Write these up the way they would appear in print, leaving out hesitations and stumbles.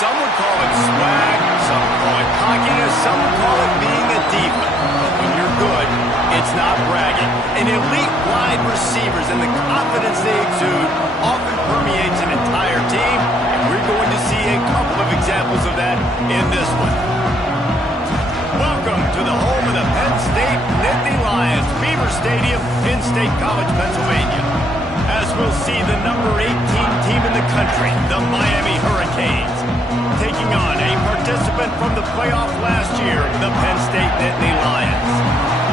Some would call it swag, some would call it cockiness, some would call it being a diva. But when you're good, it's not bragging. And elite wide receivers and the confidence they exude often permeates an entire team, and we're going to see a couple of examples of that in this one. Welcome to the home of the Penn State Nittany Lions, Beaver Stadium in State College, Pennsylvania. As we'll see the number 18 team in the country, the Miami Hurricanes, taking on a participant from the playoff last year, the Penn State Nittany Lions.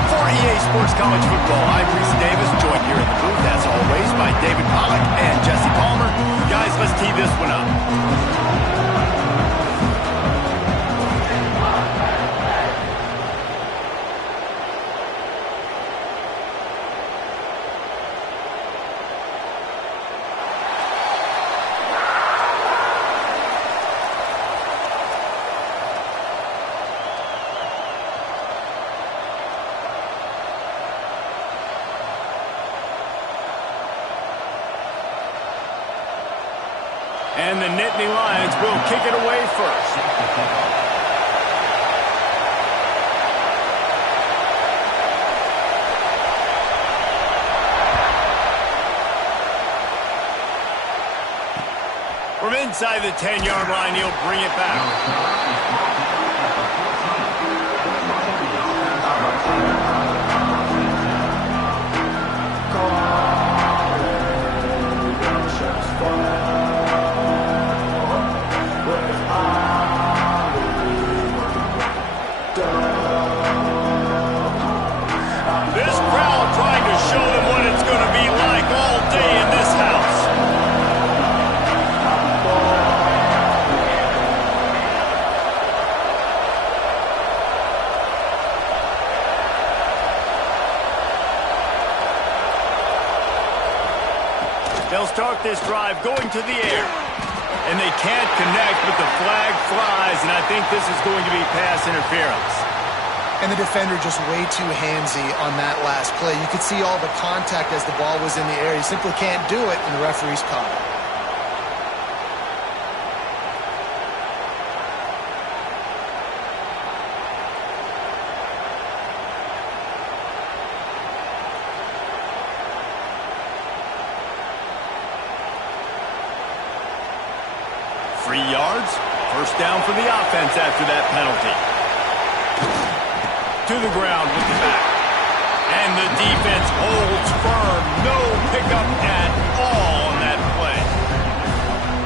For EA Sports College Football, I'm Reese Davis, joined here in the booth, as always, by David Pollack and Jesse Palmer. Guys, let's tee this one up. And the Nittany Lions will kick it away first. From inside the 10-yard line, he'll bring it back. They'll start this drive going to the air. And they can't connect, but the flag flies, and I think this is going to be pass interference. And the defender just way too handsy on that last play. You could see all the contact as the ball was in the air. You simply can't do it, and the referee's caught it. Yards, first down for the offense after that penalty. To the ground with the back. And the defense holds firm. No pickup at all on that play.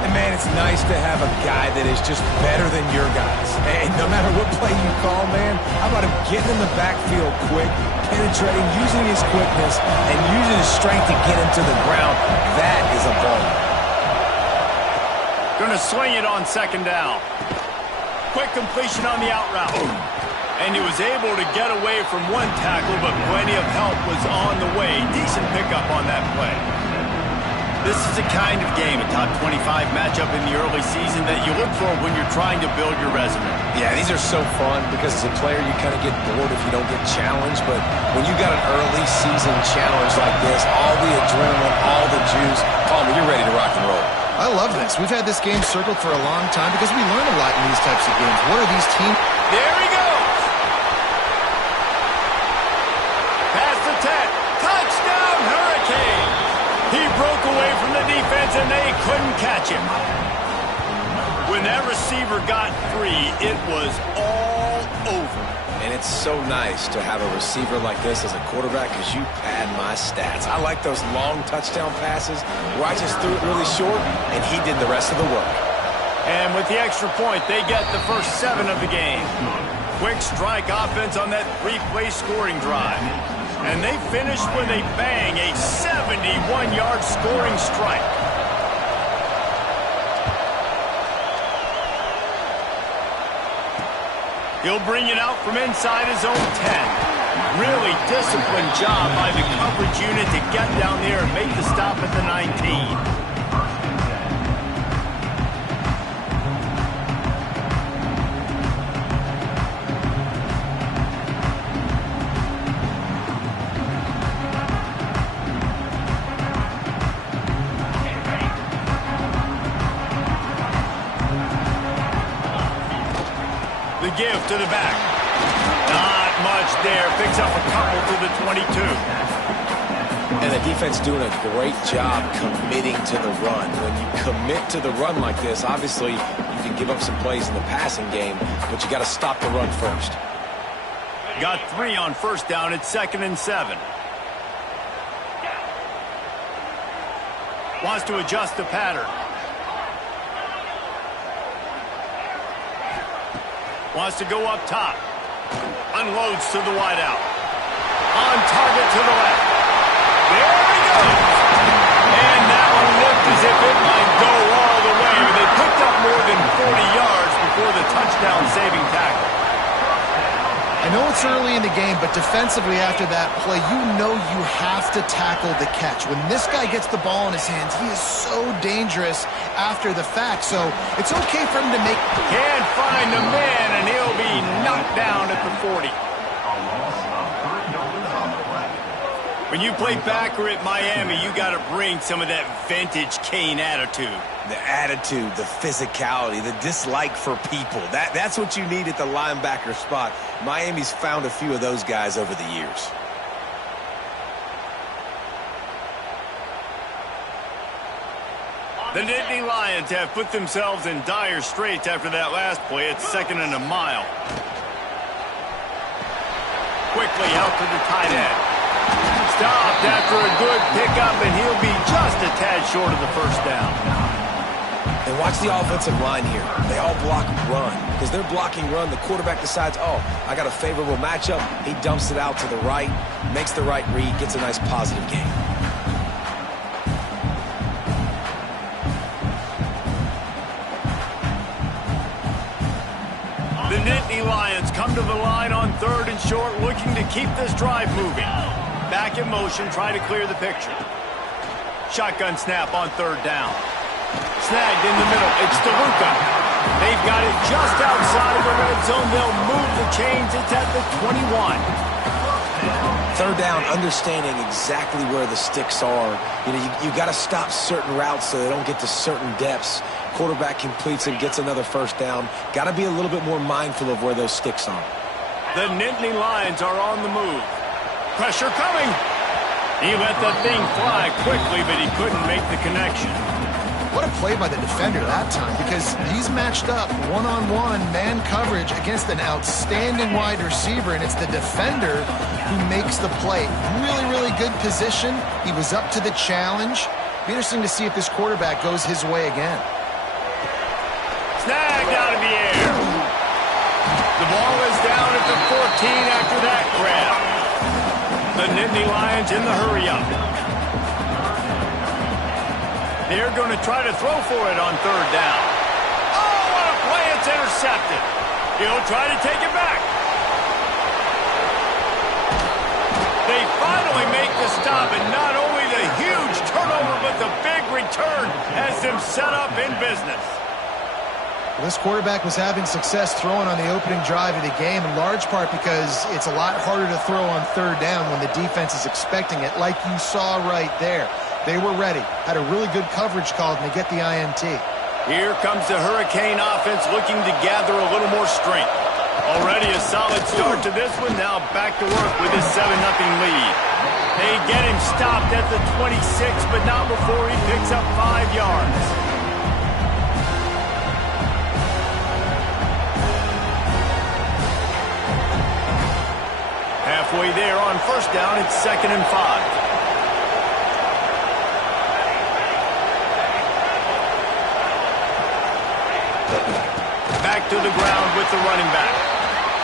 And man, it's nice to have a guy that is just better than your guys. And no matter what play you call, man, how about him getting in the backfield quick, penetrating, using his quickness, and using his strength to get him to the ground? That is a ball. Going to swing it on second down. Quick completion on the out route. And he was able to get away from one tackle, but plenty of help was on the way. Decent pickup on that play. This is the kind of game, a top 25 matchup in the early season, that you look for when you're trying to build your resume. Yeah, these are so fun because as a player, you kind of get bored if you don't get challenged. But when you got an early season challenge like this, all the adrenaline, all the juice, Palmer, you're ready to rock and roll. I love this. We've had this game circled for a long time because we learn a lot in these types of games. What are these teams? There he goes. Past the 10. Touchdown, Hurricane. He broke away from the defense and they couldn't catch him. When that receiver got free, it was all over. And it's so nice to have a receiver like this as a quarterback because you pad my stats. I like those long touchdown passes where I just threw it really short and he did the rest of the work. And with the extra point, they get the first 7 of the game. Quick strike offense on that 3-play scoring drive. And they finish with a bang, a 71-yard scoring strike. He'll bring it out from inside his own 10. Really disciplined job by the coverage unit to get down there and make the stop at the 19. to give to the back. Not much there. Picks up a couple to the 22. And the defense doing a great job committing to the run. When you commit to the run like this, obviously you can give up some plays in the passing game, but you got to stop the run first. Got 3 on first down. It's 2nd and 7. Wants to adjust the pattern. Wants to go up top. Unloads to the wideout. On target to the left. There he goes. And that one looked as if it might go all the way. They picked up more than 40 yards before the touchdown-saving tackle. I know it's early in the game, but defensively after that play, you know you have to tackle the catch. When this guy gets the ball in his hands, he is so dangerous after the fact. So it's okay for him to make... Can't find the man, and he'll be knocked down at the 40. When you play backer at Miami, you got to bring some of that vintage Kane attitude. The attitude, the physicality, the dislike for people. That's what you need at the linebacker spot. Miami's found a few of those guys over the years. The Nittany Lions have put themselves in dire straits after that last play. It's 2nd and a mile. Quickly out to the tight end. Stopped after a good pickup, and he'll be just a tad short of the first down. And watch the offensive line here. They all block run. Because they're blocking run, the quarterback decides, oh, I got a favorable matchup. He dumps it out to the right, makes the right read, gets a nice positive gain. The Nittany Lions come to the line on 3rd and short, looking to keep this drive moving. Back in motion, try to clear the picture. Shotgun snap on 3rd down. Snagged in the middle. It's DeLuca. They've got it just outside the red zone. They'll move the chains. It's at the 21. 3rd down, understanding exactly where the sticks are. You know, you got to stop certain routes so they don't get to certain depths. Quarterback completes it, gets another first down. Got to be a little bit more mindful of where those sticks are. The Nittany Lions are on the move. Pressure coming. He let the thing fly quickly, but he couldn't make the connection. What a play by the defender that time, because he's matched up one-on-one man coverage against an outstanding wide receiver, and it's the defender who makes the play. Really, really good position. He was up to the challenge. Be interesting to see if this quarterback goes his way again. Snagged out of the air. The ball is down at the 14 after that grab. The Nittany Lions in the hurry-up. They're going to try to throw for it on 3rd down. Oh, what a play. It's intercepted. He'll try to take it back. They finally make the stop, and not only the huge turnover, but the big return has them set up in business. This quarterback was having success throwing on the opening drive of the game, in large part because it's a lot harder to throw on 3rd down when the defense is expecting it, like you saw right there. They were ready, had a really good coverage call, and they get the INT. Here comes the Hurricane offense looking to gather a little more strength. Already a solid start to this one, now back to work with his 7-0 lead. They get him stopped at the 26, but not before he picks up 5 yards. Halfway there on first down, it's 2nd and 5. Back to the ground with the running back.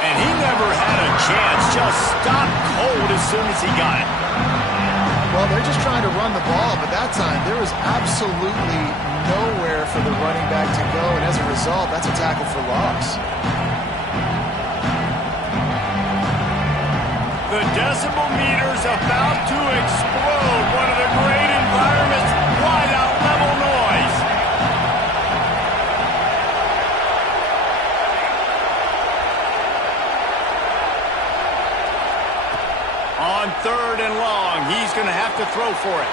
And he never had a chance, just stopped cold as soon as he got it. Well, they're just trying to run the ball, but that time there was absolutely nowhere for the running back to go, and as a result, that's a tackle for loss. The decibel meter's about to explode. One of the great environments, wide-out level noise. On 3rd and long, he's going to have to throw for it.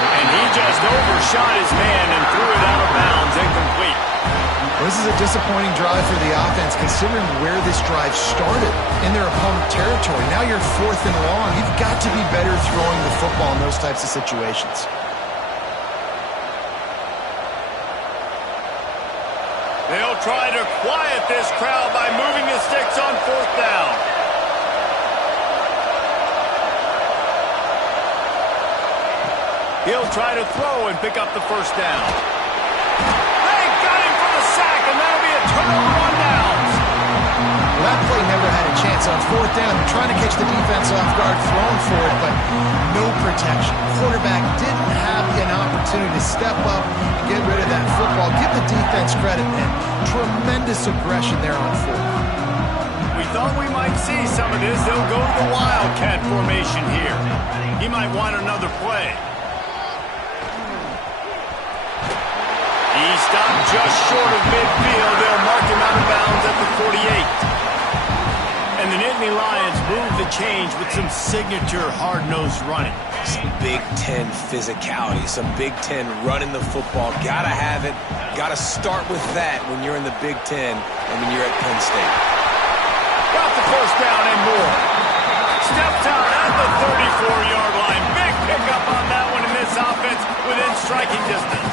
And he just overshot his man and threw it out of bounds, incomplete. This is a disappointing drive for the offense, considering where this drive started in their opponent territory. Now you're 4th and long. You've got to be better throwing the football in those types of situations. They'll try to quiet this crowd by moving the sticks on 4th down. He'll try to throw and pick up the 1st down. They got him for the sack, and that'll be a turnover on downs. Well, that play never had a chance on 4th down. They're trying to catch the defense off guard, throwing for it, but no protection. Quarterback didn't have an opportunity to step up and get rid of that football. Give the defense credit, man. Tremendous aggression there on 4th. We thought we might see some of this. They'll go to the Wildcat formation here. He might want another play. He stopped just short of midfield. They'll mark him out of bounds at the 48. And the Nittany Lions move the change with some signature hard-nosed running. Some Big Ten physicality, some Big Ten running the football. Gotta have it. Gotta start with that when you're in the Big Ten and when you're at Penn State. Got the 1st down and more. Steps out at the 34-yard line. Big pickup on that one in this offense within striking distance.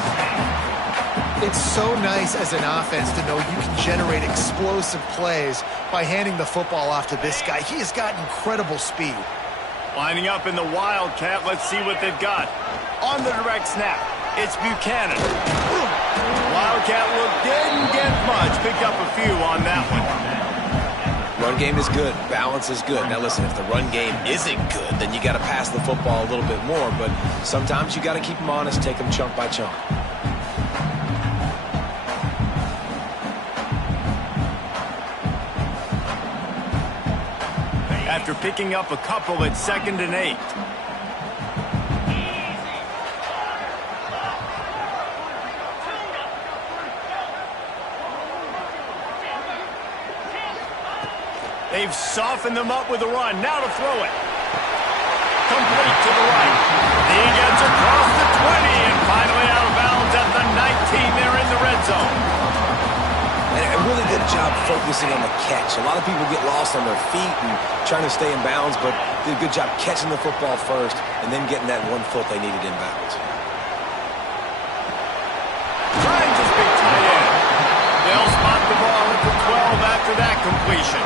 It's so nice as an offense to know you can generate explosive plays by handing the football off to this guy. He has got incredible speed. Lining up in the Wildcat, let's see what they've got. On the direct snap, it's Buchanan. Wildcat look didn't get much, picked up a few on that one. Run game is good. Balance is good. Now listen, if the run game isn't good, then you got to pass the football a little bit more. But sometimes you got to keep them honest, take them chunk by chunk. After picking up a couple at 2nd and 8. They've softened them up with a run. Now to throw it. Complete to the right. He gets across the 20 and finally out of bounds at the 19. They're in the red zone. And a really good job focusing on the catch. A lot of people get lost on their feet and trying to stay in bounds, but did a good job catching the football first and then getting that 1 foot they needed in bounds. Trying to big tight end. They'll spot the ball at the 12 after that completion.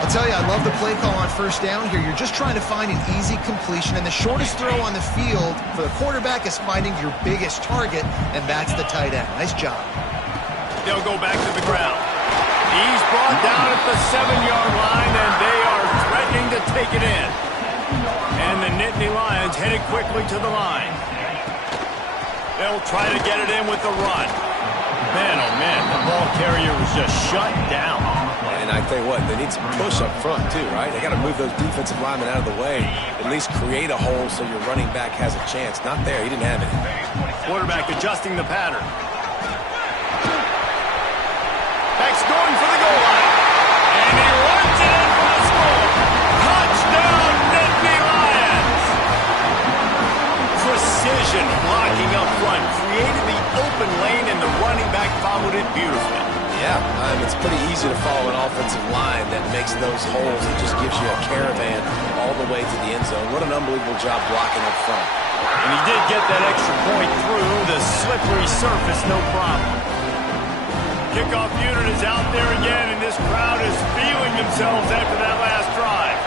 I'll tell you, I love the play call on 1st down here. You're just trying to find an easy completion, and the shortest throw on the field for the quarterback is finding your biggest target, and that's the tight end. Nice job. They'll go back to the ground. He's brought down at the 7-yard line, and they are threatening to take it in. And the Nittany Lions headed quickly to the line. They'll try to get it in with the run. Man, oh man, the ball carrier was just shut down. And I tell you what, they need some push up front too, right? They got to move those defensive linemen out of the way. At least create a hole so your running back has a chance. Not there. He didn't have it. Quarterback adjusting the pattern. Back's going for the goal line. And he runs it in for the score. Touchdown, Nittany Lions. Precision blocking up front. Created the open lane, and the running back followed it beautifully. Yeah, it's pretty easy to follow an offensive line that makes those holes. It just gives you a caravan all the way to the end zone. What an unbelievable job blocking up front. And he did get that extra point through the slippery surface, no problem. Kickoff unit is out there again, and this crowd is feeling themselves after that last drive.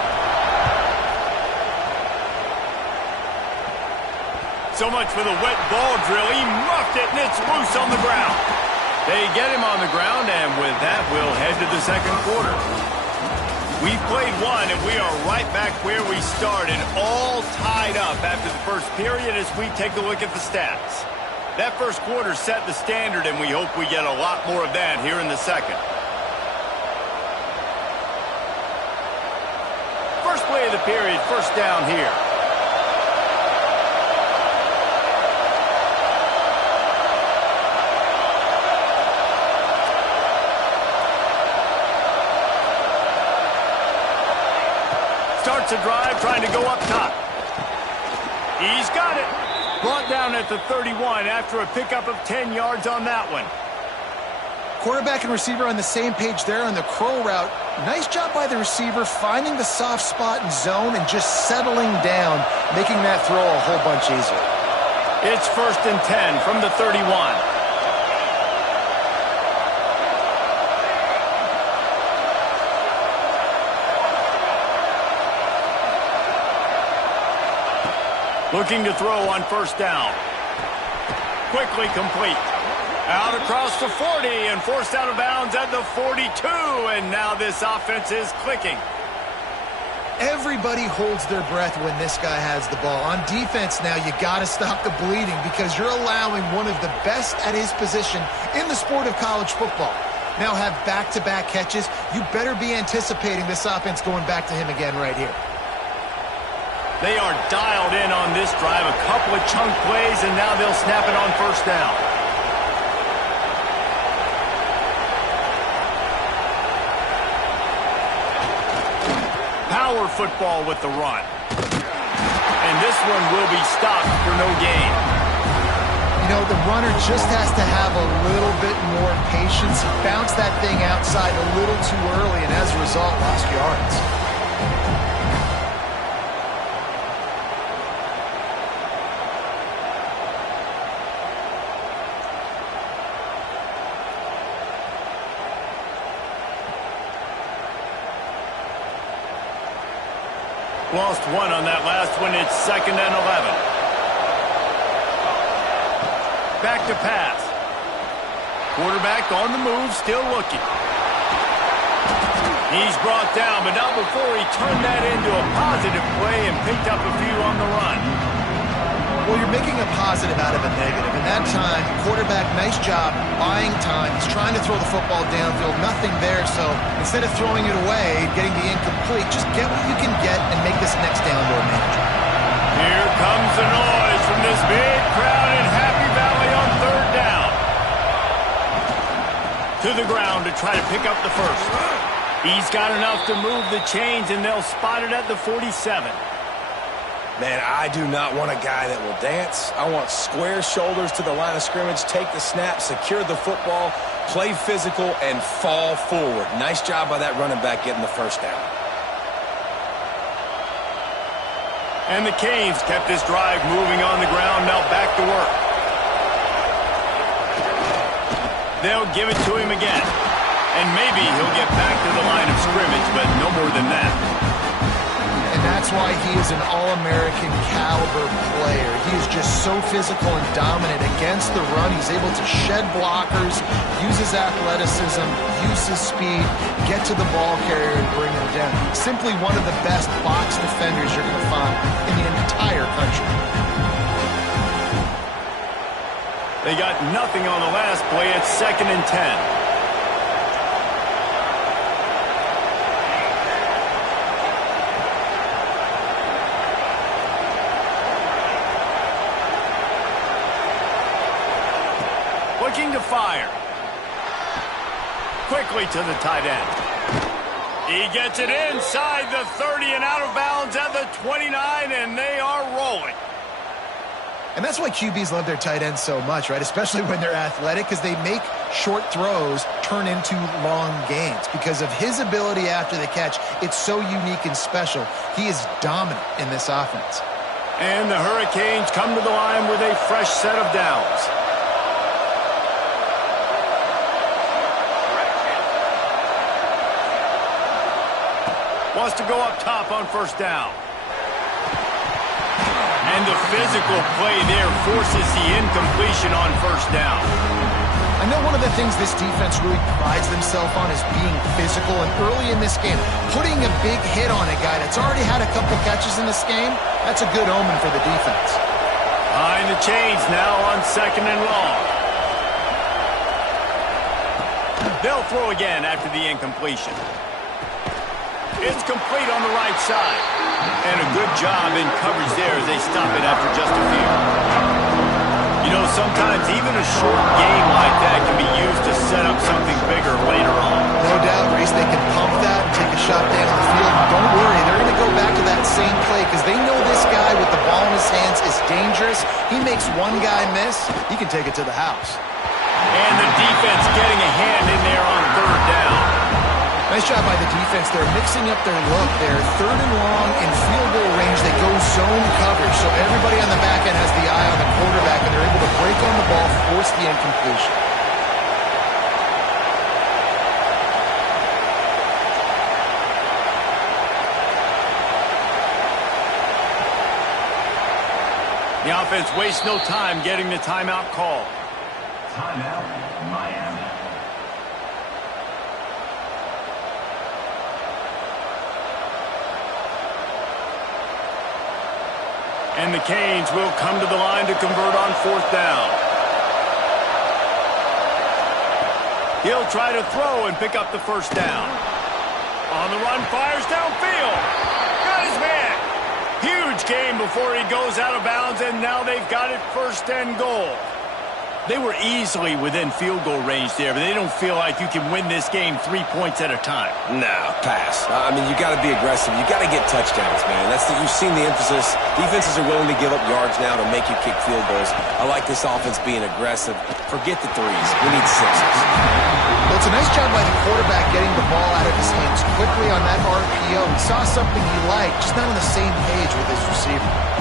So much for the wet ball drill. He muffed it, and it's loose on the ground. They get him on the ground, and with that, we'll head to the 2nd quarter. We've played one, and we are right back where we started, all tied up after the first period as we take a look at the stats. That first quarter set the standard, and we hope we get a lot more of that here in the 2nd. First play of the period, 1st down here. Starts a drive trying to go up top. He's got it. Brought down at the 31 after a pickup of 10 yards on that one. Quarterback and receiver on the same page there on the curl route. Nice job by the receiver finding the soft spot in zone and just settling down, making that throw a whole bunch easier. It's 1st and 10 from the 31. Looking to throw on 1st down. Quickly complete. Out across the 40 and forced out of bounds at the 42. And now this offense is clicking. Everybody holds their breath when this guy has the ball. On defense now, you got to stop the bleeding because you're allowing one of the best at his position in the sport of college football. Now have back-to-back catches. You better be anticipating this offense going back to him again right here. They are dialed in on this drive. A couple of chunk plays, and now they'll snap it on 1st down. Power football with the run. And this one will be stopped for no gain. You know, the runner just has to have a little bit more patience. He bounced that thing outside a little too early, and as a result, lost yards. Lost one on that last one. It's 2nd and 11. Back to pass. Quarterback on the move, still looking. He's brought down, but not before he turned that into a positive play and picked up a few on the run. Well, you're making a positive out of a negative. And that time, quarterback, nice job buying time. He's trying to throw the football downfield. Nothing there, so instead of throwing it away, getting the incomplete, just get what you can get and make this next down more manageable. Here comes the noise from this big crowd in Happy Valley on 3rd down. To the ground to try to pick up the first. He's got enough to move the chains, and they'll spot it at the 47. Man, I do not want a guy that will dance. I want square shoulders to the line of scrimmage, take the snap, secure the football, play physical, and fall forward. Nice job by that running back getting the 1st down. And the Canes kept this drive moving on the ground, now back to work. They'll give it to him again. And maybe he'll get back to the line of scrimmage, but no more than that. And that's why he is an All-American caliber player. He is just so physical and dominant against the run. He's able to shed blockers, use his athleticism, use his speed, get to the ball carrier and bring him down. Simply one of the best box defenders you're going to find in the entire country. They got nothing on the last play. It's 2nd and 10. Looking to fire. Quickly to the tight end. He gets it inside the 30 and out of bounds at the 29, and they are rolling. And that's why QBs love their tight ends so much, right? Especially when they're athletic, because they make short throws turn into long gains. Because of his ability after the catch, it's so unique and special. He is dominant in this offense. And the Hurricanes come to the line with a fresh set of downs. Wants to go up top on 1st down. And the physical play there forces the incompletion on 1st down. I know one of the things this defense really prides themselves on is being physical. And early in this game, putting a big hit on a guy that's already had a couple catches in this game, that's a good omen for the defense. Behind the chains now on 2nd and long. They'll throw again after the incompletion. It's complete on the right side. And a good job in coverage there as they stop it after just a few. You know, sometimes even a short game like that can be used to set up something bigger later on. No doubt, Reese, they can pump that and take a shot down the field. And don't worry, they're going to go back to that same play because they know this guy with the ball in his hands is dangerous. He makes one guy miss, he can take it to the house. And the defense getting a hand in there on third down. Nice job by the defense. They're mixing up their look there. Third and long in field goal range. They go zone coverage. So everybody on the back end has the eye on the quarterback, and they're able to break on the ball, force the incompletion. The offense wastes no time getting the timeout call. Timeout, Miami. And the Canes will come to the line to convert on fourth down. He'll try to throw and pick up the first down. On the run, fires downfield. Got his man. Huge game before he goes out of bounds, and now they've got it first and goal. They were easily within field goal range there, but they don't feel like you can win this game 3 points at a time. No, pass. I mean, you got to be aggressive. You got to get touchdowns, man. You've seen the emphasis. Defenses are willing to give up yards now to make you kick field goals. I like this offense being aggressive. Forget the threes. We need sixes. Well, it's a nice job by the quarterback getting the ball out of his hands quickly on that RPO. He saw something he liked, just not on the same page with his receiver.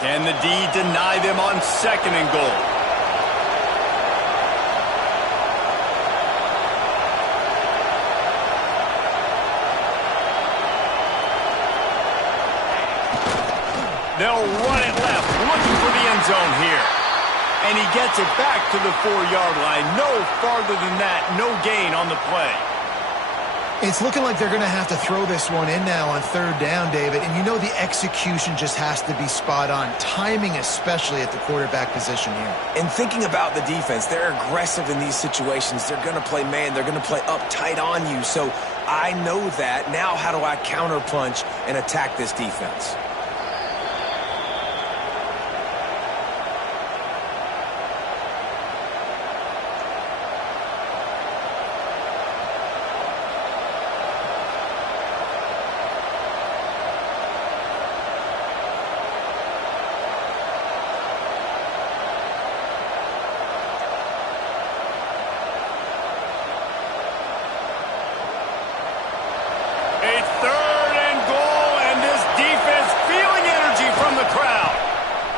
Can the D deny them on second and goal? They'll run it left, looking for the end zone here. And he gets it back to the 4-yard line. No farther than that, no gain on the play. It's looking like they're going to have to throw this one in now on third down, David. And you know the execution just has to be spot on. Timing especially at the quarterback position here. And thinking about the defense, they're aggressive in these situations. They're going to play man. They're going to play up tight on you. So I know that. Now how do I counterpunch and attack this defense?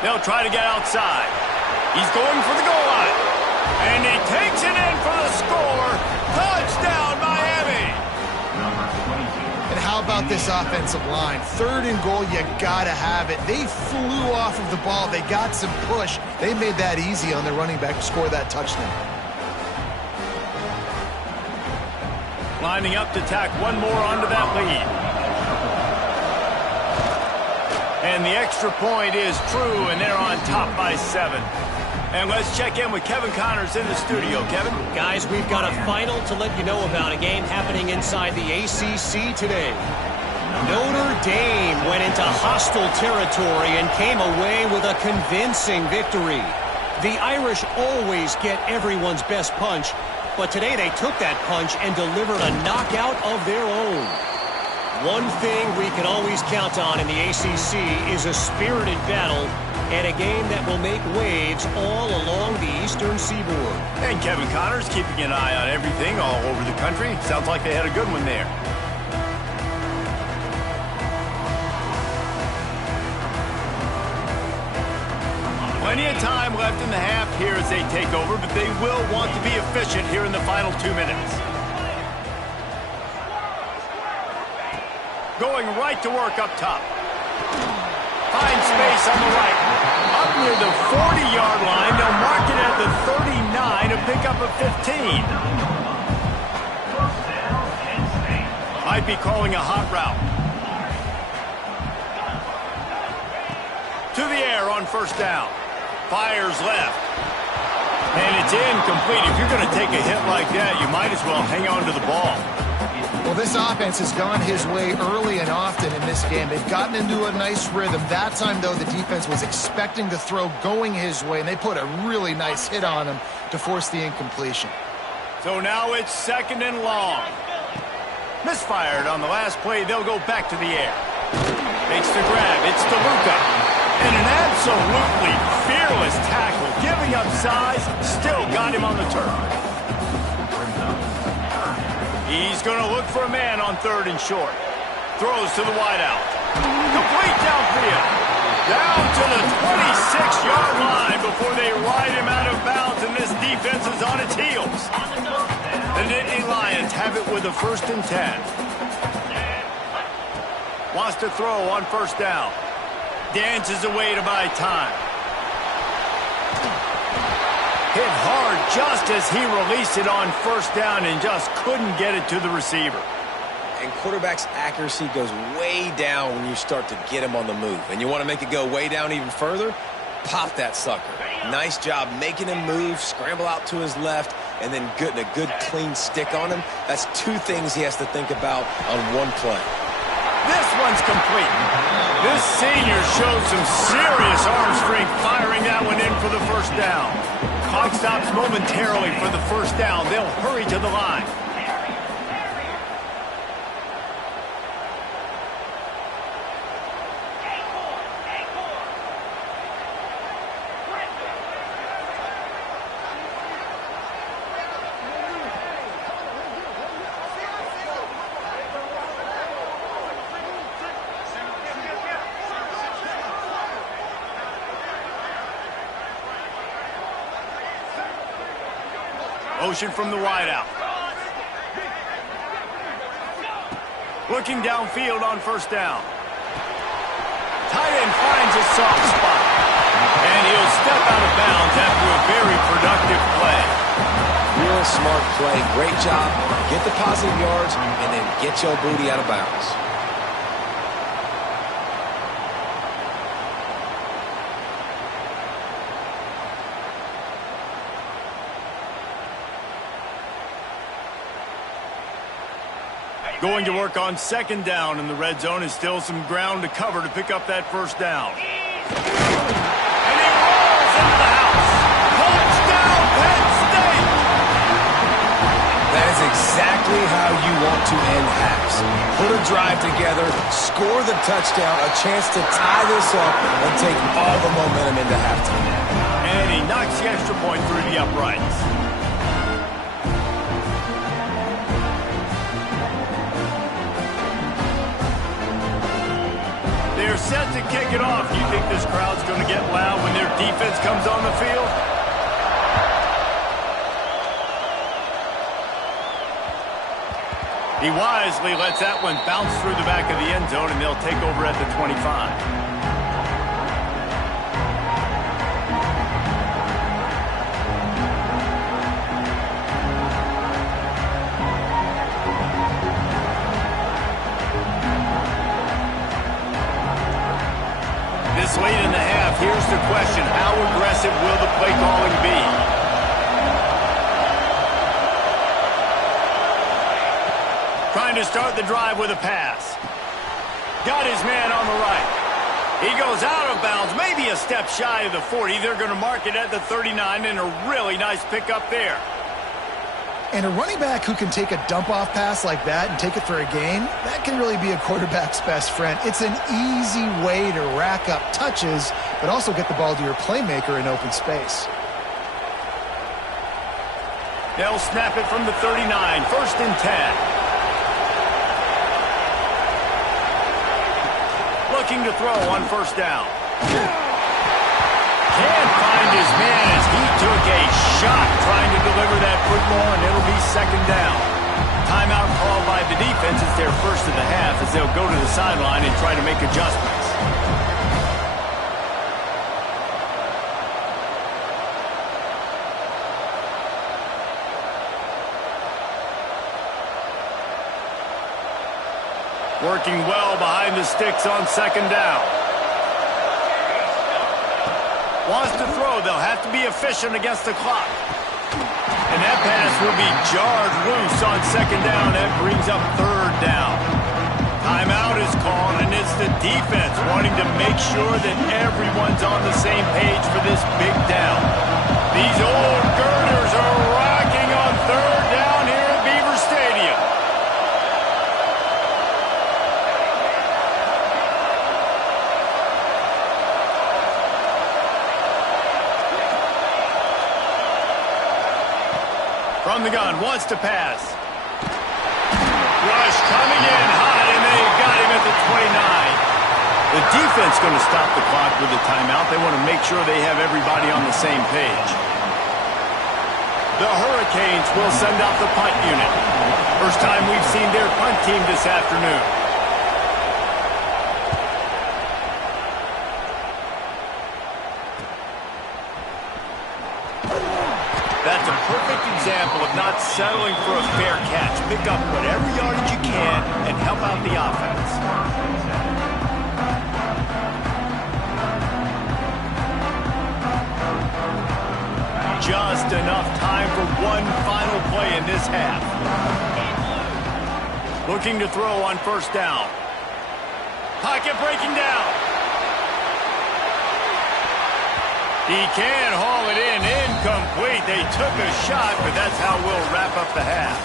They'll try to get outside. He's going for the goal line. And he takes it in for the score. Touchdown, Miami. And how about this offensive line? Third and goal, you gotta have it. They flew off of the ball. They got some push. They made that easy on their running back to score that touchdown. Lining up to tack one more onto that lead. And the extra point is true, and they're on top by 7. And let's check in with Kevin Connors in the studio. Kevin? Guys, we've got a final to let you know about, a game happening inside the ACC today. Notre Dame went into hostile territory and came away with a convincing victory. The Irish always get everyone's best punch, but today they took that punch and delivered a knockout of their own. One thing we can always count on in the ACC is a spirited battle and a game that will make waves all along the Eastern Seaboard. And Kevin Connors keeping an eye on everything all over the country. Sounds like they had a good one there. Plenty of time left in the half here as they take over, but they will want to be efficient here in the final 2 minutes. Going right to work up top. Finds space on the right. Up near the 40-yard line. They'll mark it at the 39 to pick up a 15. Might be calling a hot route. To the air on first down. Fires left. And it's incomplete. If you're going to take a hit like that, you might as well hang on to the ball. Well, this offense has gone his way early and often in this game. They've gotten into a nice rhythm. That time, though, the defense was expecting the throw going his way, and they put a really nice hit on him to force the incompletion. So now it's 2nd and long. Misfired on the last play. They'll go back to the air. Makes the grab. It's DeLuca. And an absolutely fearless tackle. Giving up size. Still got him on the turf. He's going to look for a man on 3rd and short. Throws to the wideout. Complete downfield. Down to the 26-yard line before they ride him out of bounds, and this defense is on its heels. The Nittany Lions have it with a 1st and 10. Wants to throw on 1st down. Dances away to buy time. Hit hard just as he released it on 1st down and just couldn't get it to the receiver. And quarterback's accuracy goes way down when you start to get him on the move. And you want to make it go way down even further? Pop that sucker. Nice job making him move, scramble out to his left, and then getting a good clean stick on him. That's 2 things he has to think about on one play. This one's complete. This senior showed some serious arm strength firing that one in for the 1st down. Clock stops momentarily for the 1st down. They'll hurry to the line. Motion from the wideout. Looking downfield on 1st down. Tight end finds a soft spot. And he'll step out of bounds after a very productive play. Real smart play. Great job. Get the positive yards and then get your booty out of bounds. Going to work on 2nd down in the red zone, and still some ground to cover to pick up that 1st down. And he rolls into the house. Touchdown, Penn State! That is exactly how you want to end halves. Put a drive together, score the touchdown, a chance to tie this up, and take all the momentum into halftime. And he knocks the extra point through the uprights. They're set to kick it off. Do you think this crowd's going to get loud when their defense comes on the field? He wisely lets that one bounce through the back of the end zone, and they'll take over at the 25. Late in the half, here's the question: how aggressive will the play calling be? Trying to start the drive with a pass. Got his man on the right. He goes out of bounds, maybe a step shy of the 40. They're going to mark it at the 39, and a really nice pickup there. And a running back who can take a dump-off pass like that and take it for a gain, that can really be a quarterback's best friend. It's an easy way to rack up touches, but also get the ball to your playmaker in open space. They'll snap it from the 39, 1st and 10. Looking to throw on 1st down. Can't find his man as he took a shot trying to deliver that football, and it'll be 2nd down. Timeout called by the defense. It's their 1st of the half as they'll go to the sideline and try to make adjustments. Working well behind the sticks on 2nd down. Wants to throw. They'll have to be efficient against the clock. And that pass pass will be jarred loose on second down. That brings up third down. Timeout is called, and it's the defense wanting to make sure that everyone's on the same page for this big down. These old girders are rocking on third down here at Beaver Stadium. From the gun, wants to pass. Rush coming in hot, and they got him at the 29. The defense going to stop the clock with the timeout. They want to make sure they have everybody on the same page. The Hurricanes will send out the punt unit. First time we've seen their punt team this afternoon. That's a perfect example of not settling for a fair catch. Pick up whatever yardage you can and help out the offense. Just enough time for one final play in this half. Looking to throw on first down. Pocket breaking down. He can haul it in. Incomplete. They took a shot, but that's how we'll wrap up the half.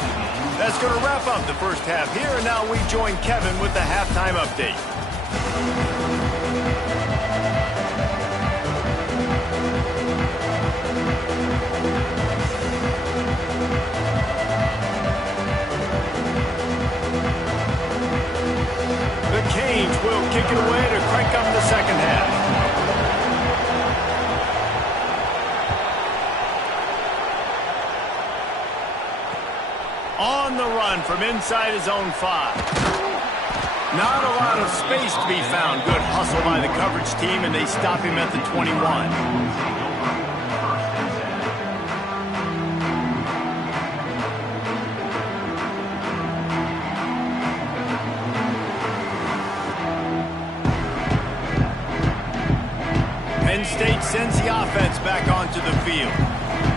That's going to wrap up the first half here, and now we join Kevin with the halftime update. The Canes will kick it away to crank up the second half. On the run from inside his own 5. Not a lot of space to be found. Good hustle by the coverage team, and they stop him at the 21. Penn State sends the offense back onto the field.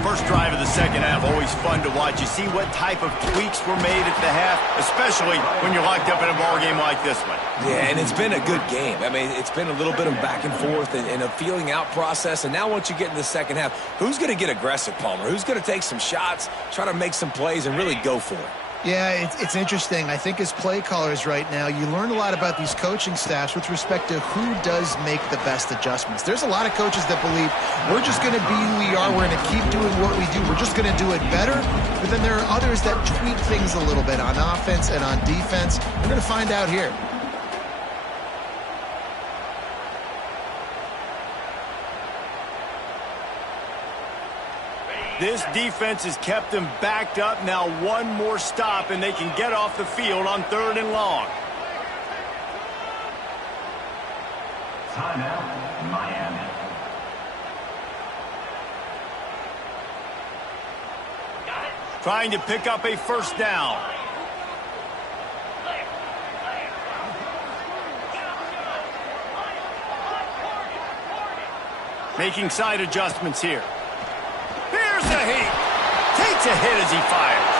First drive of the second half, always fun to watch. You see what type of tweaks were made at the half, especially when you're locked up in a ball game like this one. Yeah, and it's been a good game. I mean, it's been a little bit of back and forth and a feeling out process. And now once you get in the second half, who's going to get aggressive, Palmer? Who's going to take some shots, try to make some plays, and really go for it? Yeah, it's interesting. I think as play callers right now, you learn a lot about these coaching staffs with respect to who does make the best adjustments. There's a lot of coaches that believe we're just going to be who we are. We're going to keep doing what we do. We're just going to do it better. But then there are others that tweak things a little bit on offense and on defense. We're going to find out here. This defense has kept them backed up. Now one more stop, and they can get off the field on third and long. Timeout, Miami. Trying to pick up a first down. Making side adjustments here. Here's the heat. Takes a hit as he fires.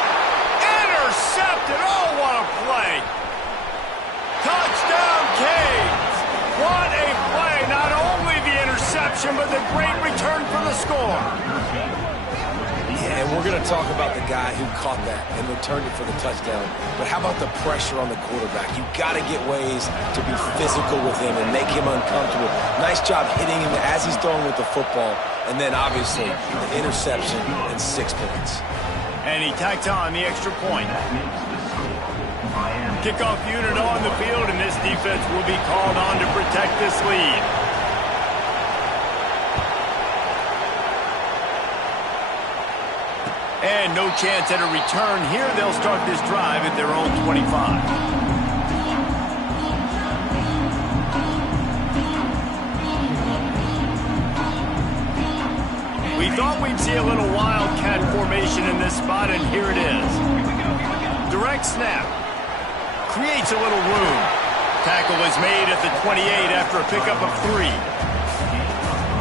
Intercepted. Oh, what a play. Touchdown, Canes. What a play. Not only the interception, but the great return for the score. Yeah, and we're going to talk about the guy who caught that and returned it for the touchdown. But how about the pressure on the quarterback? You've got to get ways to be physical with him and make him uncomfortable. Nice job hitting him as he's throwing with the football. And then, obviously, the interception and 6 points. And he tacked on the extra point. Kickoff unit on the field, and this defense will be called on to protect this lead. And no chance at a return here. They'll start this drive at their own 25. We thought we'd see a little wildcat formation in this spot, and here it is. Direct snap. Creates a little room. Tackle is made at the 28 after a pickup of 3.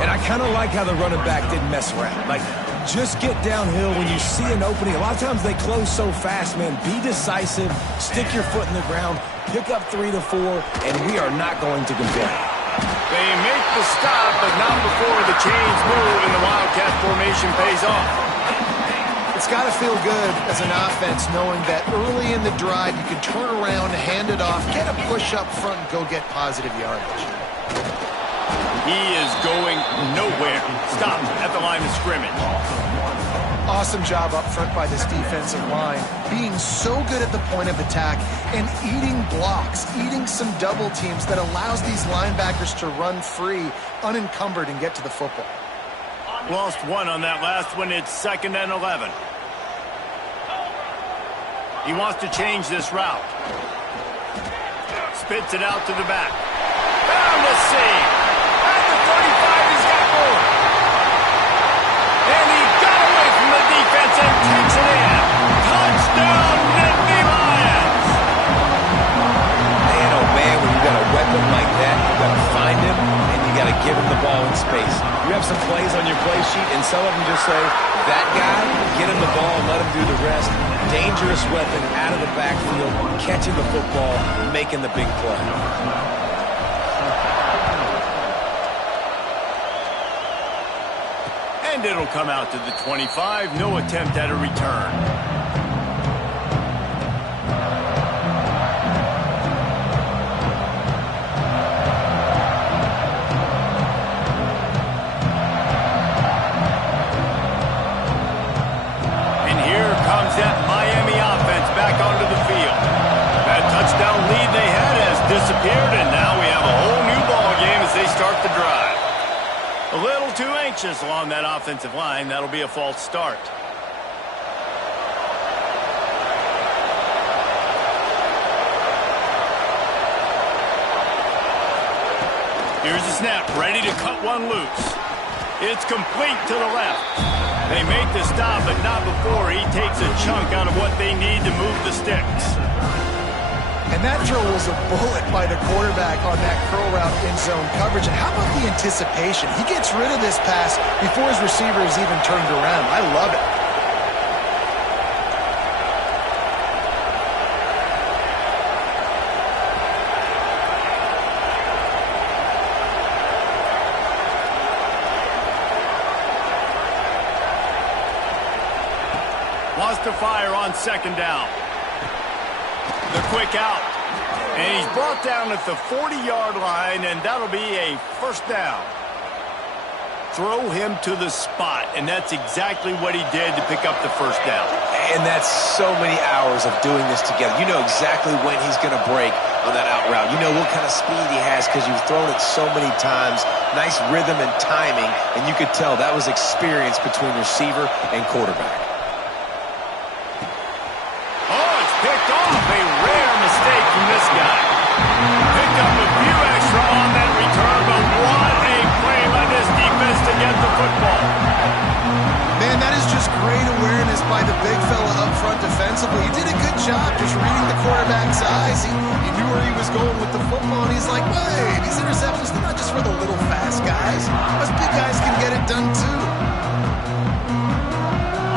And I kind of like how the running back didn't mess around. Like, just get downhill when you see an opening. A lot of times they close so fast, man. Be decisive, stick your foot in the ground, pick up 3 to 4, and we are not going to compare. They make the stop, but not before the chains move and the Wildcat formation pays off. It's got to feel good as an offense knowing that early in the drive you can turn around, hand it off, get a push up front, and go get positive yardage. He is going nowhere. Stop at the line of scrimmage. Awesome job up front by this defensive line, being so good at the point of attack and eating blocks, eating some double teams that allows these linebackers to run free, unencumbered, and get to the football. Lost one on that last one. It's 2nd and 11. He wants to change this route. Spits it out to the back. Found the seam. At the 35, he's got more. And he got away from the defense and takes it in. Touchdown, Nittany Lions. Man, oh man, when you got a weapon like that, you got to find him and you got to give him the ball in space. You have some plays on your play sheet, and some of them just say, that guy, get him the ball and let him do the rest. Dangerous weapon out of the backfield, catching the football, making the big play. And it'll come out to the 25. No attempt at a return. That Miami offense back onto the field. That touchdown lead they had has disappeared, and now we have a whole new ball game as they start the drive. A little too anxious along that offensive line. That'll be a false start. Here's the snap, ready to cut one loose. It's complete to the left. They make the stop, but not before he takes a chunk out of what they need to move the sticks. And that throw was a bullet by the quarterback on that curl route in zone coverage. And how about the anticipation? He gets rid of this pass before his receiver is even turned around. I love it. Wants to fire on 2nd down. The quick out. And he's brought down at the 40-yard line, and that'll be a 1st down. Throw him to the spot, and that's exactly what he did to pick up the 1st down. And that's so many hours of doing this together. You know exactly when he's going to break on that out route. You know what kind of speed he has because you've thrown it so many times. Nice rhythm and timing, and you could tell that was experience between receiver and quarterback. Picked off, a rare mistake from this guy. Picked up a few extra on that return, but what a play by this defense to get the football. Man, that is just great awareness by the big fella up front defensively. He did a good job just reading the quarterback's eyes. He knew where he was going with the football, and he's like, wait, these interceptions, they're not just for the little fast guys. Us big guys can get it done too.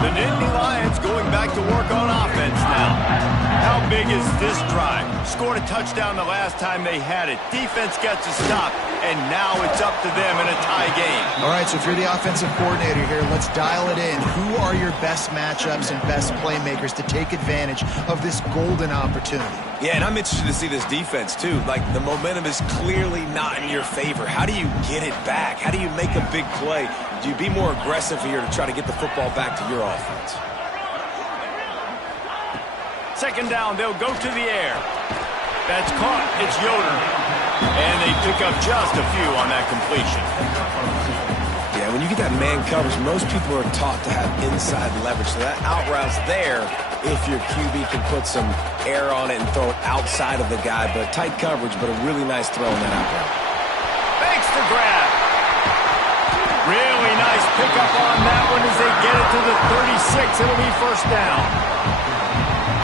The Nittany Lions going back to work on offense now. How big is this drive? Scored a touchdown the last time they had it. Defense gets a stop, and now it's up to them in a tie game. All right, so if you're the offensive coordinator here, let's dial it in. Who are your best matchups and best playmakers to take advantage of this golden opportunity? Yeah, and I'm interested to see this defense, too. Like, the momentum is clearly not in your favor. How do you get it back? How do you make a big play? Do you be more aggressive here to try to get the football back to your offense? 2nd down, they'll go to the air. That's caught. It's Yoder. And they pick up just a few on that completion. Yeah, when you get that man coverage, most people are taught to have inside leverage. So that out route's there if your QB can put some air on it and throw it outside of the guy. But tight coverage, but a really nice throw on that out route. Thanks to grab. Really nice pickup on that one as they get it to the 36. It'll be 1st down.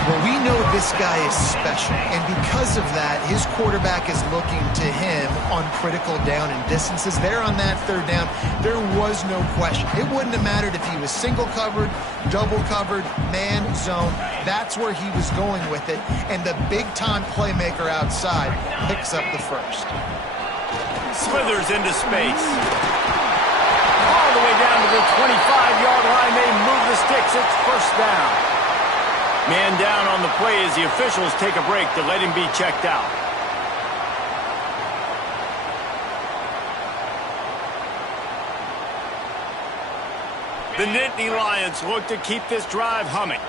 Well, we know this guy is special, and because of that, his quarterback is looking to him on critical down and distances. There on that third down, there was no question. It wouldn't have mattered if he was single covered, double covered, man, zone. That's where he was going with it, and the big-time playmaker outside picks up the first. Slithers into space. All the way down to the 25-yard line. They move the sticks. It's first down. Man down on the play as the officials take a break to let him be checked out. The Nittany Lions look to keep this drive humming.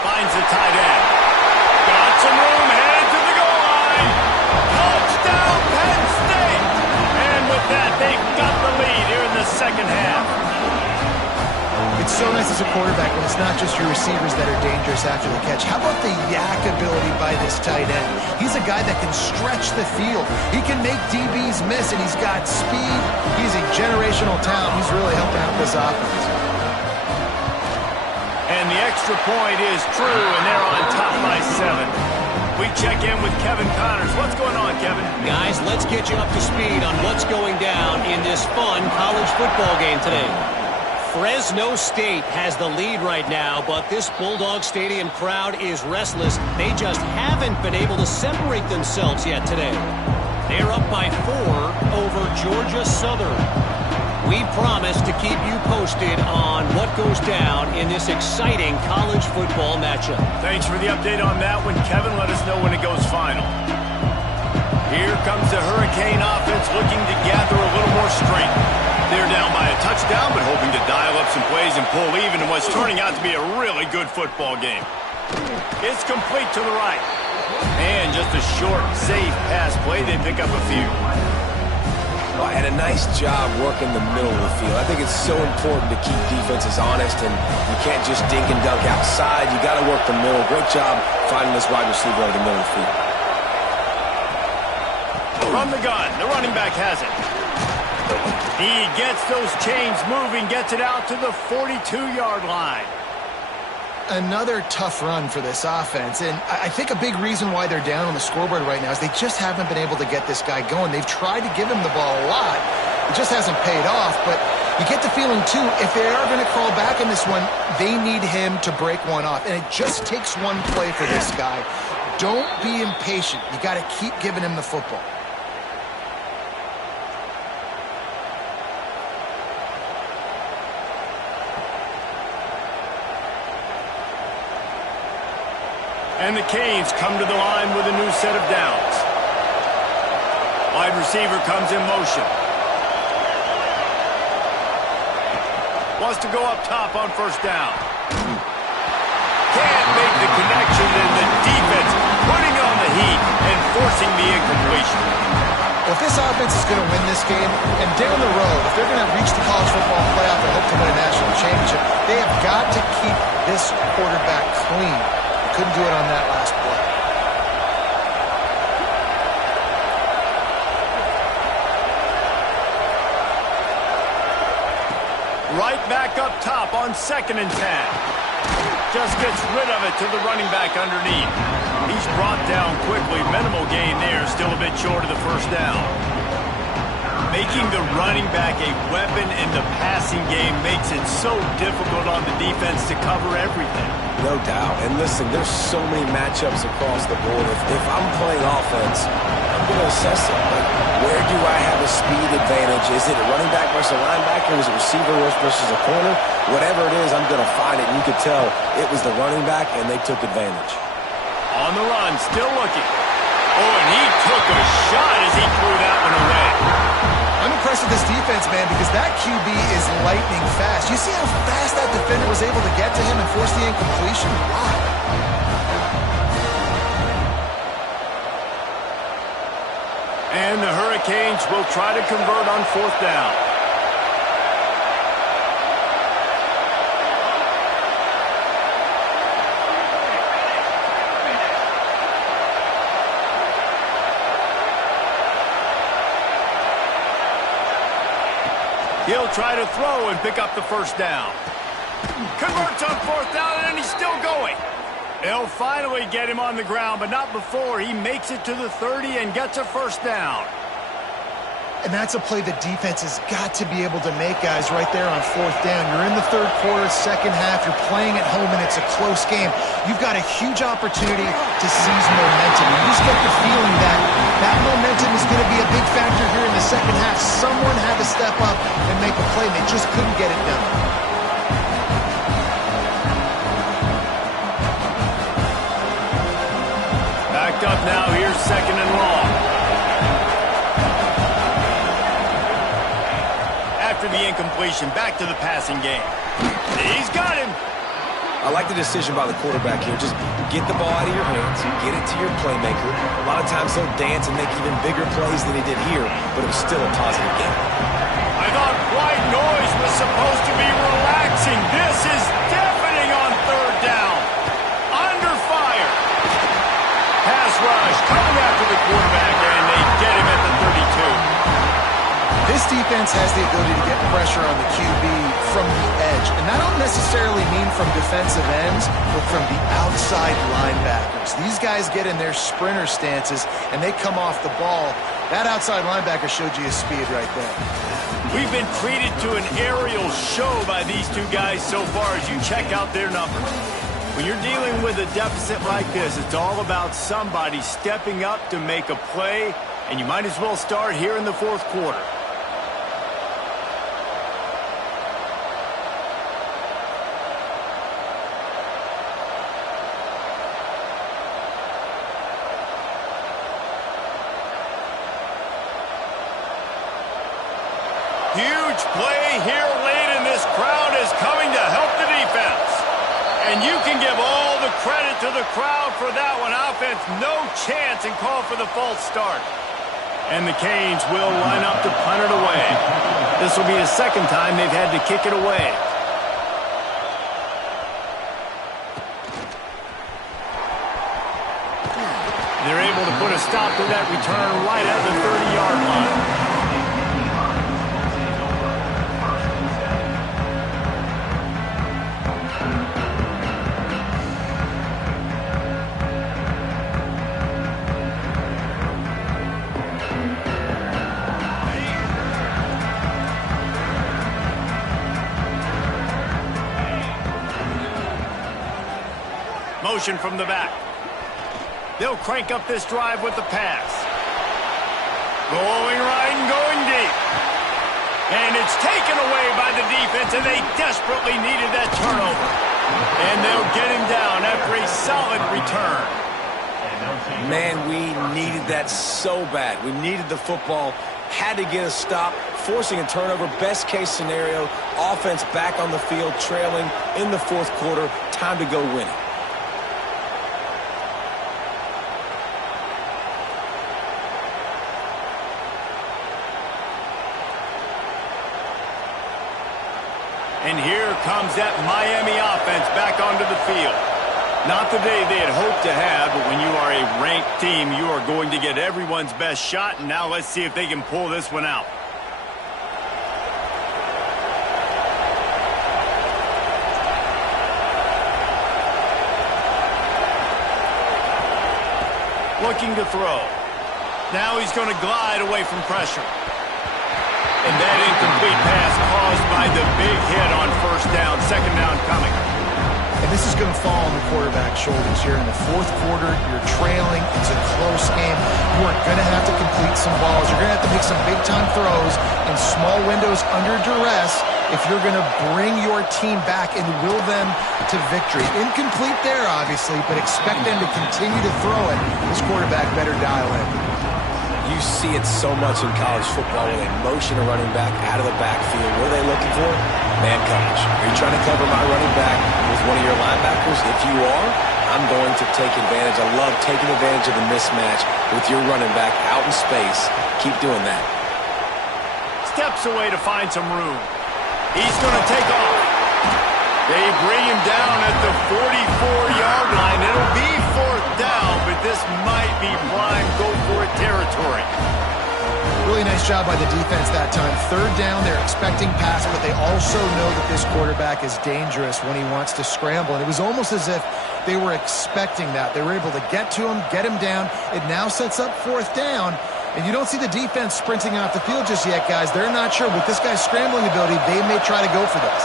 Finds the tight end. Got some room, headed to the goal line. Touchdown, Penn State! And with that, they've got the lead here in the second half. It's so nice as a quarterback when it's not just your receivers that are dangerous after the catch. How about the yak ability by this tight end? He's a guy that can stretch the field. He can make DBs miss, and he's got speed. He's a generational talent. He's really helping out this offense. And the extra point is true, and they're on top by 7. We check in with Kevin Connors. What's going on, Kevin? Guys, let's get you up to speed on what's going down in this fun college football game today. Fresno State has the lead right now, but this Bulldog Stadium crowd is restless. They just haven't been able to separate themselves yet today. They're up by 4 over Georgia Southern. We promise to keep you posted on what goes down in this exciting college football matchup. Thanks for the update on that one, Kevin. Let us know when it goes final. Here comes the Hurricane offense looking to gather a little more strength. They're down by a touchdown, but hoping to dial up some plays and pull even in what's turning out to be a really good football game. It's complete to the right. And just a short, safe pass play. They pick up a few. And a nice job working the middle of the field. I think it's so important to keep defenses honest, and you can't just dink and dunk outside. You got to work the middle. Great job finding this wide receiver over the middle of the field. From the gun, the running back has it. He gets those chains moving, gets it out to the 42-yard line. Another tough run for this offense, and I think a big reason why they're down on the scoreboard right now is they just haven't been able to get this guy going. They've tried to give him the ball a lot. It just hasn't paid off, but you get the feeling, too, if they are going to crawl back in this one, they need him to break one off, and it just takes one play for this guy. Don't be impatient. You got to keep giving him the football. And the Canes come to the line with a new set of downs. Wide receiver comes in motion. Wants to go up top on first down. Can't make the connection, and the defense putting on the heat and forcing the incompletion. Well, if this offense is going to win this game, and down the road, if they're going to reach the college football playoff and hope to win a national championship, they have got to keep this quarterback clean. Couldn't do it on that last play. Right back up top on 2nd and 10. Just gets rid of it to the running back underneath. He's brought down quickly. Minimal gain there. Still a bit short of the first down. Making the running back a weapon in the passing game makes it so difficult on the defense to cover everything. No doubt. And listen, there's so many matchups across the board. If I'm playing offense, I'm going to assess it. Like, where do I have a speed advantage? Is it a running back versus a linebacker? Is it receiver versus a corner? Whatever it is, I'm going to find it. And you could tell it was the running back, and they took advantage. On the run, still looking. Oh, and he took a shot as he threw that one away. I'm impressed with this defense, man, because that QB is lightning fast. You see how fast that defender was able to get to him and force the incompletion? Wow. And the Hurricanes will try to convert on 4th down. He'll try to throw and pick up the first down. Converts on fourth down, and he's still going. They'll finally get him on the ground, but not before he makes it to the 30 and gets a first down. And that's a play the defense has got to be able to make, guys, right there on fourth down. You're in the third quarter, second half. You're playing at home, and it's a close game. You've got a huge opportunity to seize momentum. You just get the feeling that that momentum is going to be a big factor here in the second half. Someone had to step up and make a play, and they just couldn't get it done. Backed up now. Here's second and long. After the incompletion, back to the passing game. He's got him. I like the decision by the quarterback here. Just get the ball out of your hands, get it to your playmaker. A lot of times they'll dance and make even bigger plays than he did here, but it was still a positive game. I thought white noise was supposed to be relaxing. This is deafening on third down. Under fire. Pass rush coming after the quarterback, and they get him at the 32. This defense has the ability to get pressure on the QB from the edge. And I don't necessarily mean from defensive ends, but from the outside linebackers. These guys get in their sprinter stances, and they come off the ball. That outside linebacker showed you his speed right there. We've been treated to an aerial show by these two guys so far as you check out their numbers. When you're dealing with a deficit like this, it's all about somebody stepping up to make a play, and you might as well start here in the fourth quarter. Huge play here late, and this crowd is coming to help the defense. And you can give all the credit to the crowd for that one. Offense, no chance, and call for the false start. And the Canes will line up to punt it away. This will be the second time they've had to kick it away. They're able to put a stop to that return right at the 30-yard line. Motion from the back. They'll crank up this drive with the pass. Going right and going deep. And it's taken away by the defense, and they desperately needed that turnover. And they'll get him down after a solid return. Man, we needed that so bad. We needed the football, had to get a stop, forcing a turnover. Best case scenario, offense back on the field, trailing in the fourth quarter. Time to go win it. And here comes that Miami offense back onto the field. Not the day they had hoped to have, but when you are a ranked team, you are going to get everyone's best shot. And now let's see if they can pull this one out. Looking to throw. Now he's going to glide away from pressure. And that incomplete pass caused by the big hit on first down. Second down coming. And this is going to fall on the quarterback's shoulders here in the fourth quarter. You're trailing. It's a close game. You are going to have to complete some balls. You're going to have to make some big-time throws in small windows under duress if you're going to bring your team back and will them to victory. Incomplete there, obviously, but expect them to continue to throw it. This quarterback better dial in. You see it so much in college football when they motion a running back out of the backfield. What are they looking for? Man coverage. Are you trying to cover my running back with one of your linebackers? If you are, I'm going to take advantage. I love taking advantage of the mismatch with your running back out in space. Keep doing that. Steps away to find some room. He's going to take off. They bring him down at the 44-yard line. It'll be fourth down, but this might be prime go-for-it territory. Really nice job by the defense that time. Third down, they're expecting pass, but they also know that this quarterback is dangerous when he wants to scramble. And it was almost as if they were expecting that. They were able to get to him, get him down. It now sets up fourth down. And you don't see the defense sprinting off the field just yet, guys. They're not sure. With this guy's scrambling ability, they may try to go for this.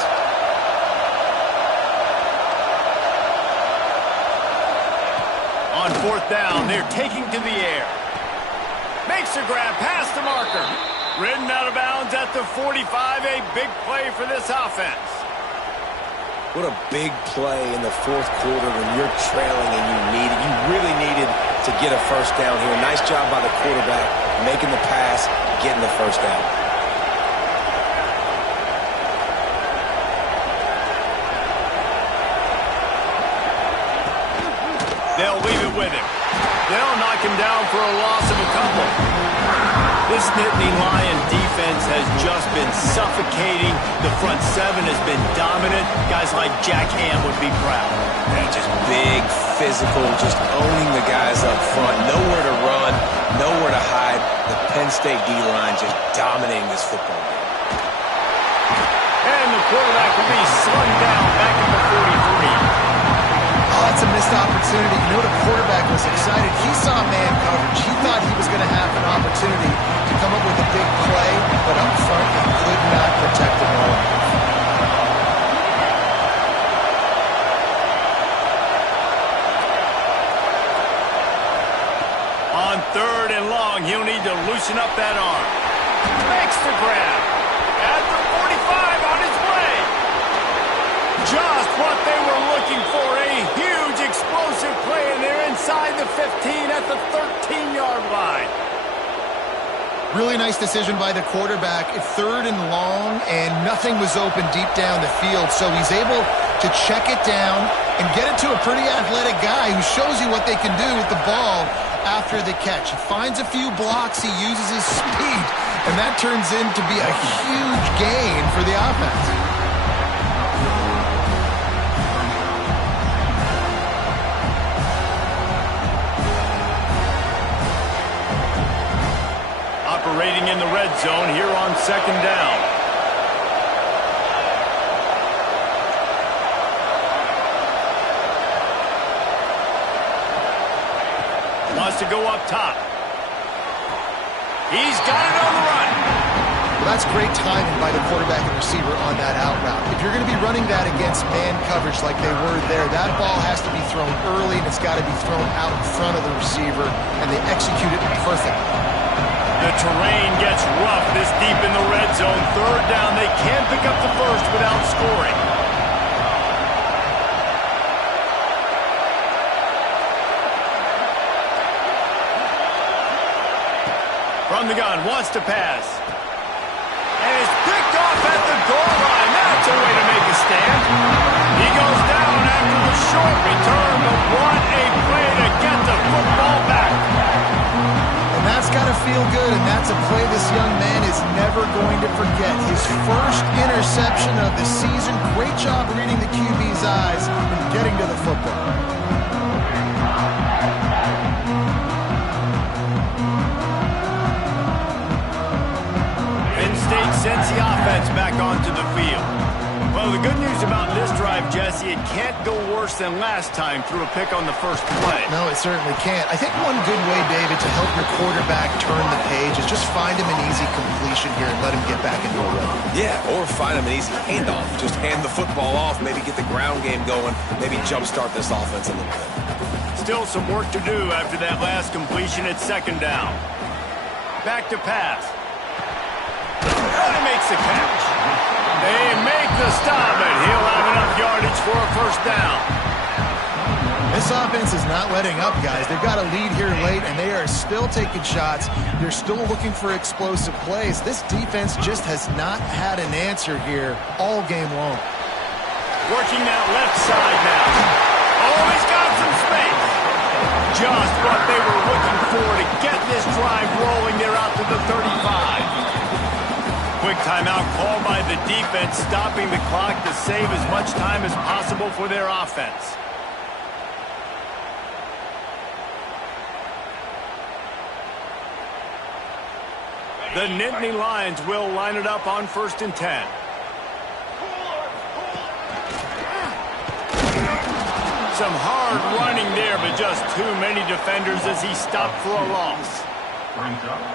On fourth down, they're taking to the air. Makes a grab past the marker. Ridden out of bounds at the 45. A big play for this offense. What a big play in the fourth quarter when you're trailing and you really needed to get a first down here. Nice job by the quarterback, making the pass, getting the first down. They'll leave it with him. They'll knock him down for a loss of a couple. This Nittany Lion defense has just been suffocating. The front seven has been dominant. Guys like Jack Ham would be proud. Yeah, just big, physical, just owning the guys up front. Nowhere to run, nowhere to hide. The Penn State D-line just dominating this football game. And the quarterback will be slung down back at the 43. Oh, that's a missed opportunity. You know, the quarterback was excited. He saw man coverage. He thought he was going to have an opportunity to come up with a big play, but up front, he could not protect him well enough. On third and long, he'll need to loosen up that arm. Makes the grab. At the 45 on his way. Just what they were looking for. A huge explosive play, and they're inside the 15 at the 13-yard line. Really nice decision by the quarterback. Third and long, and nothing was open deep down the field, so he's able to check it down and get it to a pretty athletic guy who shows you what they can do with the ball after the catch. He finds a few blocks, he uses his speed, and that turns into be a huge gain for the offense. Operating in the red zone here on second down. Wants to go up top. He's got it on the run. Well, that's great timing by the quarterback and receiver on that out route. If you're going to be running that against man coverage like they were there, that ball has to be thrown early, and it's got to be thrown out in front of the receiver, and they execute it perfectly. The terrain gets rough this deep in the red zone. Third down, they can't pick up the first without scoring. From the gun, wants to pass. And it's picked off at the goal line. That's a way to make a stand. He goes down after the short return, but what a play to get the football back. And that's got to feel good, and that's a play this young man is never going to forget. His first interception of the season. Great job reading the QB's eyes and getting to the football. Penn State sends the offense back onto the field. Well, the good news about this drive, Jesse, it can't go worse than last time through a pick on the first play. No, it certainly can't. I think one good way, David, to help your quarterback turn the page is just find him an easy completion here and let him get back into a rhythm. Yeah, or find him an easy handoff. Just hand the football off, maybe get the ground game going, maybe jumpstart this offense a little bit. Still some work to do after that last completion at second down. Back to pass. And he makes the catch. They make the stop, and he'll have enough yardage for a first down. This offense is not letting up, guys. They've got a lead here late, and they are still taking shots. They're still looking for explosive plays. This defense just has not had an answer here all game long. Working that left side now. Oh, he's got some space. Just what they were looking for to get this drive rolling. They're out to the 35. Quick timeout called by the defense, stopping the clock to save as much time as possible for their offense. The Nittany Lions will line it up on 1st and 10. Some hard running there, but just too many defenders as he stopped for a loss.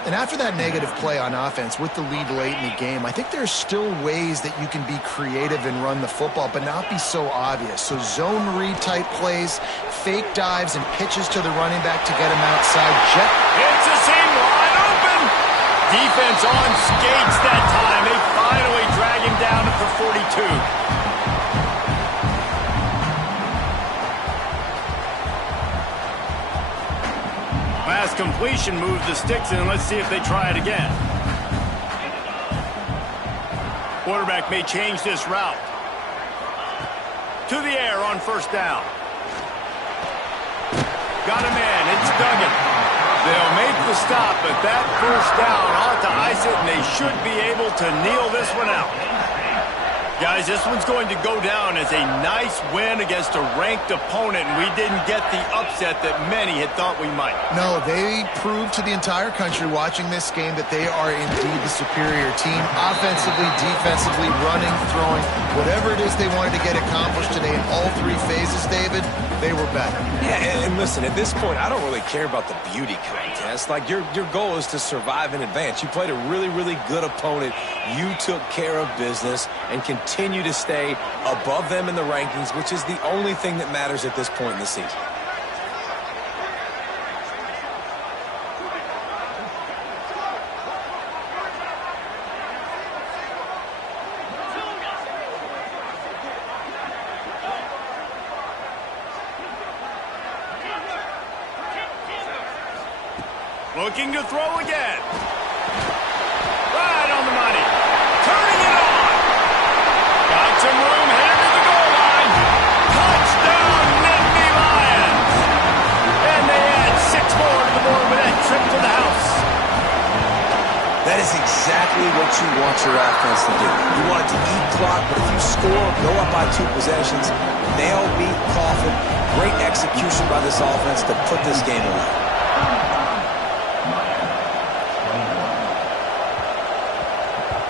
And after that negative play on offense with the lead late in the game, I think there's still ways that you can be creative and run the football, but not be so obvious. So zone read type plays, fake dives, and pitches to the running back to get him outside. It's a seam wide open. Defense on skates that time. They finally drag him down at the 42. Last completion moves the sticks in. Let's see if they try it again. Quarterback may change this route. To the air on 1st down. Got a man. It's Duggan. They'll make the stop, but that 1st down ought to ice it, and they should be able to kneel this one out. Guys, this one's going to go down as a nice win against a ranked opponent, and we didn't get the upset that many had thought we might. No, they proved to the entire country watching this game that they are indeed the superior team. Offensively, defensively, running, throwing, whatever it is they wanted to get accomplished today in all 3 phases, David, they were better. Yeah, and listen, at this point, I don't really care about the beauty contest. Like, your goal is to survive and advance. You played a really, really good opponent. You took care of business and continue to stay above them in the rankings, which is the only thing that matters at this point in the season. Looking to throw again. Right on the money. Turning it on. Got some room headed to the goal line. Touchdown, Nittany Lions. And they add 6 more to the board with that trip to the house. That is exactly what you want your offense to do. You want it to eat clock, but if you score, go up by 2 possessions, nail, beat, coffin. Great execution by this offense to put this game away.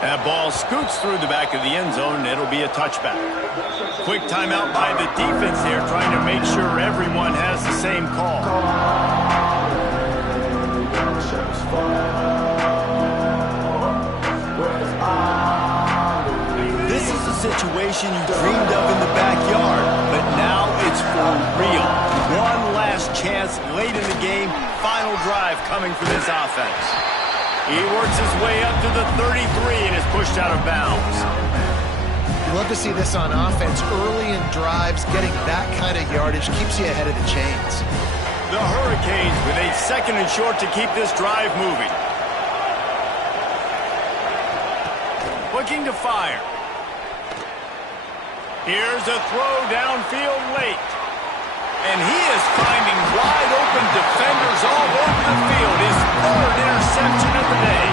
That ball scoots through the back of the end zone, and it'll be a touchback. Quick timeout by the defense here, trying to make sure everyone has the same call. This is the situation you dreamed of in the backyard, but now it's for real. One last chance late in the game, final drive coming for this offense. He works his way up to the 33 and is pushed out of bounds. You love to see this on offense. Early in drives, getting that kind of yardage keeps you ahead of the chains. The Hurricanes with a 2nd and short to keep this drive moving. Looking to fire. Here's a throw downfield late. And he is finding wide-open defenders all over the field. His 3rd interception of the day.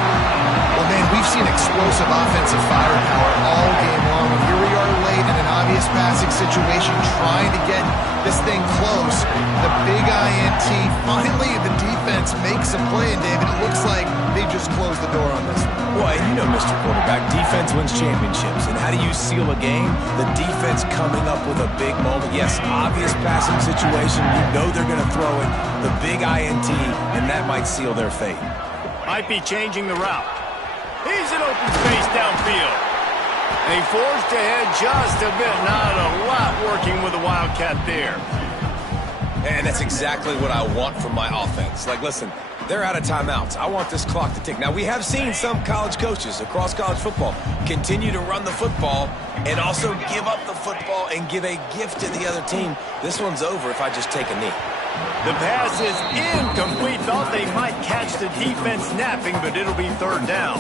Well, man, we've seen explosive offensive firepower all game long. And here we are late in an obvious passing situation, trying to get this thing close. The big INT. Finally, the defense makes a play, and David, it looks like they just closed the door on this one. Well, and you know, Mr. Quarterback, defense wins championships. And how do you seal a game? The defense coming up with a big moment. Yes, obvious passing situation. You know they're going to throw it. The big INT, and that might seal their fate. Might be changing the route. He's in open space downfield. And he forced ahead just a bit. Not a lot working with the Wildcat there. And that's exactly what I want from my offense. Like, listen, they're out of timeouts. I want this clock to tick. Now, we have seen some college coaches across college football continue to run the football and also give up the football and give a gift to the other team. This one's over if I just take a knee. The pass is incomplete. Thought they might catch the defense napping, but it'll be 3rd down.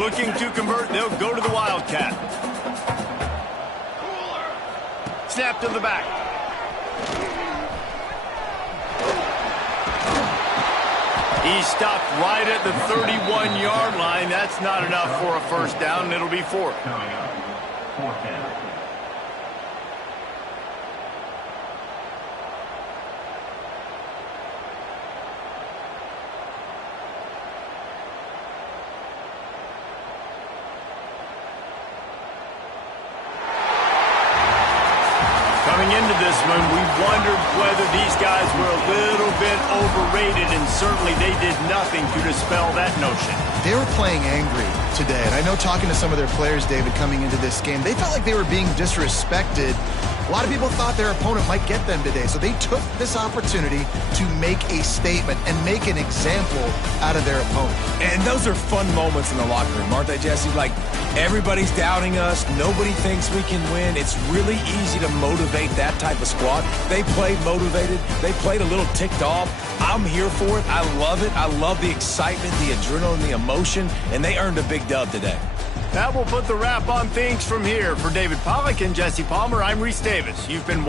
Looking to convert, they'll go to the Wildcat. Snap to the back. He stopped right at the 31-yard line. That's not enough for a 1st down, and it'll be 4th. Coming up, 4th down. this one, we wondered whether these guys were a little bit overrated, and certainly they did nothing to dispel that notion. They were playing angry today, and I know talking to some of their players, David, coming into this game, they felt like they were being disrespected. A lot of people thought their opponent might get them today, so they took this opportunity to make a statement and make an example out of their opponent. And those are fun moments in the locker room, aren't they, Jesse? Like, everybody's doubting us. Nobody thinks we can win. It's really easy to motivate that type of squad. They played motivated. They played a little ticked off. I'm here for it. I love it. I love the excitement, the adrenaline, the emotion, and they earned a big dub today. That will put the wrap on things from here. For David Pollack and Jesse Palmer, I'm Reese Davis. You've been